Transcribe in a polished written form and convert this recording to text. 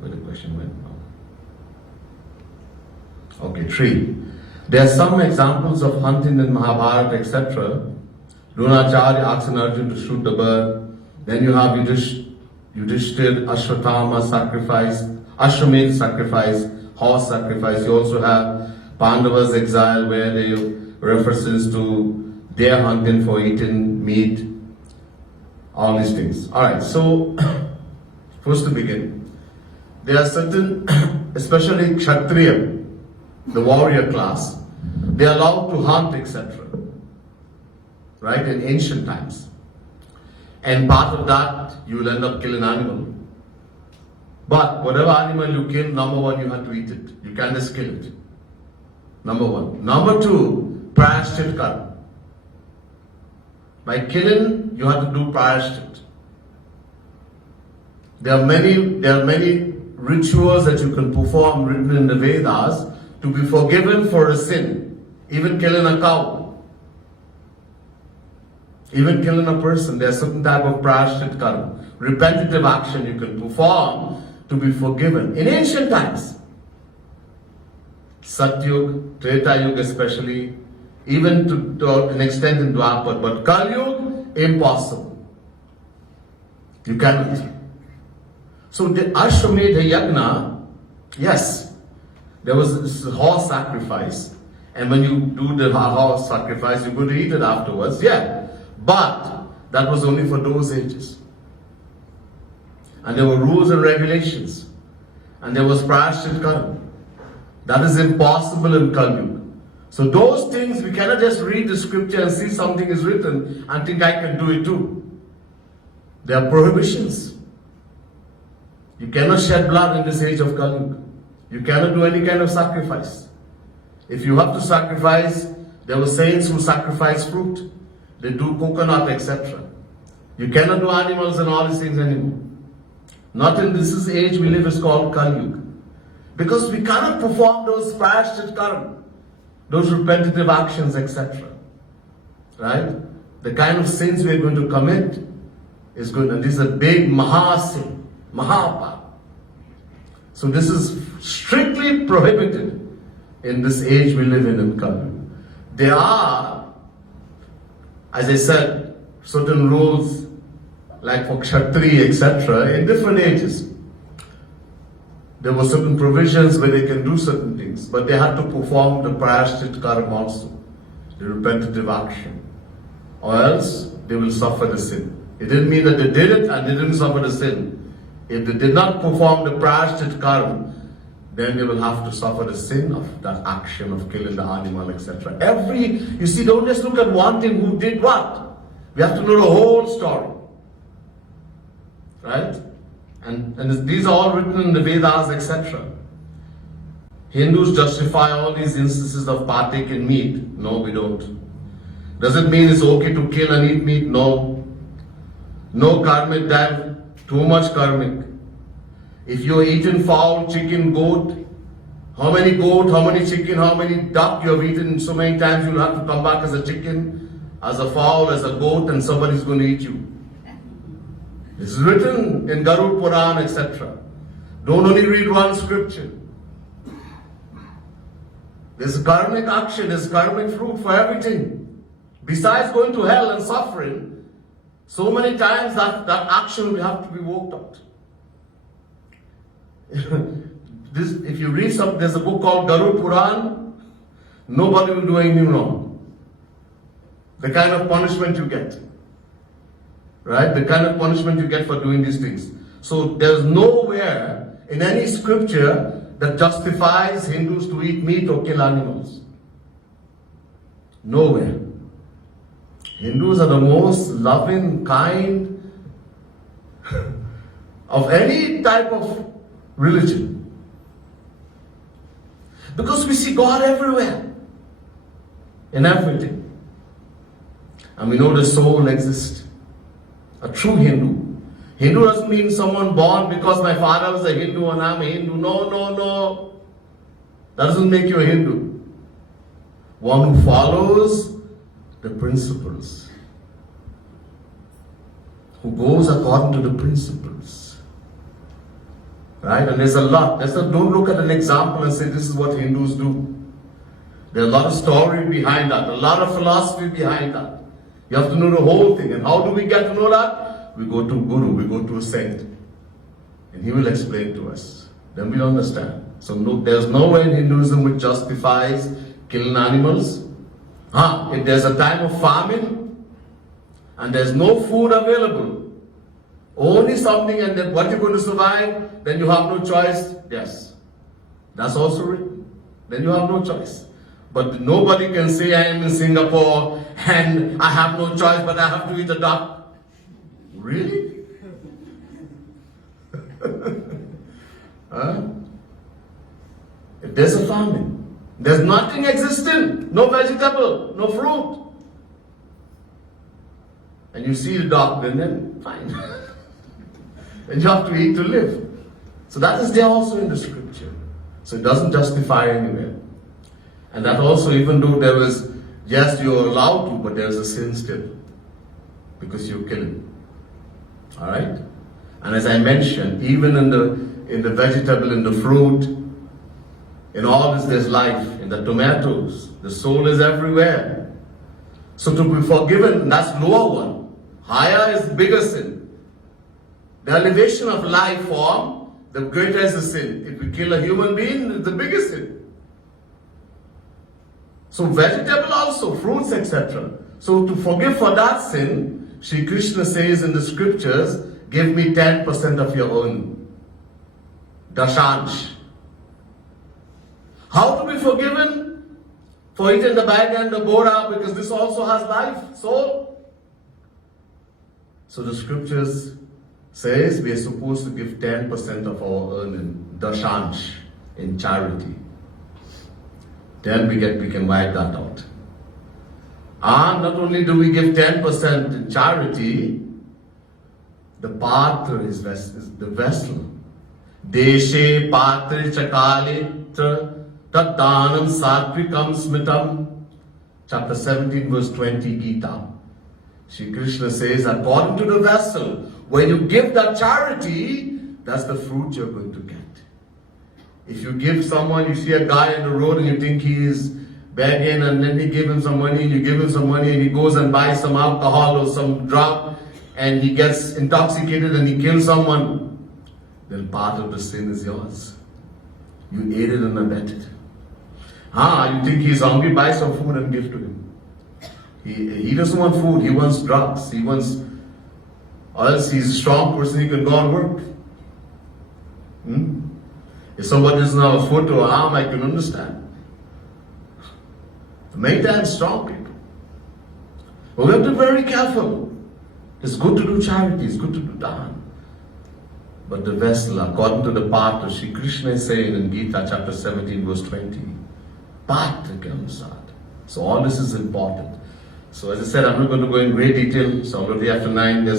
Where the question went now? Okay, 3. There are some examples of hunting in Mahabharata, etc. Dronacharya asking Arjun to shoot the bird. Then you have Yudhishthir, Ashwatthama sacrifice, Ashwamedh sacrifice, horse sacrifice. You also have Pandavas exile where they references to their hunting for eating meat. All these things. Alright, so first to begin. There are certain, especially Kshatriya, the warrior class, they are allowed to hunt, etc. Right, in ancient times. And part of that, you will end up killing animal. But whatever animal you kill, number one, you have to eat it. You can't just kill it. Number one. Number two, prayashchit karma. By killing, you have to do prayashchit. There are many rituals that you can perform written in the Vedas to be forgiven for a sin. Even killing a cow. Even killing a person, there's certain type of prayashchit karma, repetitive action you can perform to be forgiven. In ancient times, Satyug, Treta Yuga especially, even to an extent in Dwapar, but Kali Yuga, impossible. You cannot. So the Ashwamedha Yagna, yes, there was this horse sacrifice, and when you do the horse sacrifice, you're going to eat it afterwards, yeah. But that was only for those ages. And there were rules and regulations. And there was prayashchit karma. That is impossible in Kali Yuga. So those things, we cannot just read the scripture and see something is written and think I can do it too. There are prohibitions. You cannot shed blood in this age of Kali Yuga. You cannot do any kind of sacrifice. If you have to sacrifice, there were saints who sacrifice fruit. They do coconut, etc. You cannot do animals and all these things anymore. Not in this age we live is called Kali Yuga. Because we cannot perform those prayashchit karma, those repetitive actions, etc. Right? The kind of sins we are going to commit is good. And this is a big mahasin, mahapa. So this is strictly prohibited in this age we live in Kali Yuga. There are, as I said, certain rules like for Kshatriya, etc. in different ages. There were certain provisions where they can do certain things, but they had to perform the prayashchit karma also, the repetitive action, or else they will suffer the sin. It didn't mean that they did it and they didn't suffer the sin. If they did not perform the prayashchit karma, then they will have to suffer the sin of that action of killing the animal, etc. You see, don't just look at one thing, who did what. We have to know the whole story. Right? And these are all written in the Vedas, etc. Hindus justify all these instances of partake in meat. No, we don't. Does it mean it's okay to kill and eat meat? No. No karmic death, too much karmic. If you're eating fowl, chicken, goat, how many goat, how many chicken, how many duck you have eaten so many times, you'll have to come back as a chicken, as a fowl, as a goat, and somebody's going to eat you. It's written in Garud Puran, etc. Don't only read one scripture. There's karmic action, there's karmic fruit for everything. Besides going to hell and suffering, so many times that action will have to be worked out. If you read there's a book called Garud Puran, nobody will do anything wrong. The kind of punishment you get. Right? The kind of punishment you get for doing these things. So there's nowhere in any scripture that justifies Hindus to eat meat or kill animals. Nowhere. Hindus are the most loving, kind of any type of religion. Because we see God everywhere. In everything. And we know the soul exists. A true Hindu. Hindu doesn't mean someone born because my father was a Hindu and I'm a Hindu. No. That doesn't make you a Hindu. One who follows the principles. Who goes according to the principles. Right? And there's a lot. Don't look at an example and say this is what Hindus do. There's a lot of story behind that, a lot of philosophy behind that. You have to know the whole thing. And how do we get to know that? We go to Guru, we go to a saint. And he will explain to us. Then we'll understand. So there's no way in Hinduism which justifies killing animals. If there's a time of famine and there's no food available, only something and then what you're going to survive, then you have no choice. Yes. That's also written. Then you have no choice. But nobody can say I am in Singapore and I have no choice but I have to eat a duck. Really? If there's a famine, there's nothing existing, no vegetable, no fruit, and you see the duck, then fine. And you have to eat to live. So that is there also in the scripture. So it doesn't justify anywhere. And that also, even though there was, yes, you're allowed to, but there's a sin still. Because you're killing. Alright? And as I mentioned, even in the vegetable, in the fruit, in all this there's life. In the tomatoes, the soul is everywhere. So to be forgiven, that's lower one. Higher is bigger sin. The elevation of life form, the greater is the sin. If we kill a human being, it's the biggest sin. So vegetable also, fruits, etc. So to forgive for that sin, Sri Krishna says in the scriptures, give me 10% of your own. Dashansh. How to be forgiven? For eating the bag and the bora, because this also has life, soul. So the scriptures says we are supposed to give 10% of our earning, dashansh, in charity. Then we can wipe that out. And not only do we give 10% in charity, the patra is the vessel. Deshe patra chakale tattanam satvikam smitam. Chapter 17 verse 20 Gita. Shri Krishna says, according to the vessel, when you give that charity, that's the fruit you're going to get. If you give someone, you see a guy on the road and you think he is begging, and then you give him some money, and you give him some money, and he goes and buys some alcohol or some drug, and he gets intoxicated and he kills someone, then part of the sin is yours. You aided and abetted. You think he's hungry, buy some food and give to him. He doesn't want food, he wants drugs, or else he's a strong person, he can go and work. If somebody doesn't have a foot or arm, I can understand. Many times strong people. But we have to be very careful. It's good to do charity, it's good to do dhan. But the vessel, according to the path, Sri Krishna is saying in Gita chapter 17 verse 20, Patrikam. So all this is important. So as I said, I'm not going to go in great detail. So already after 9, there's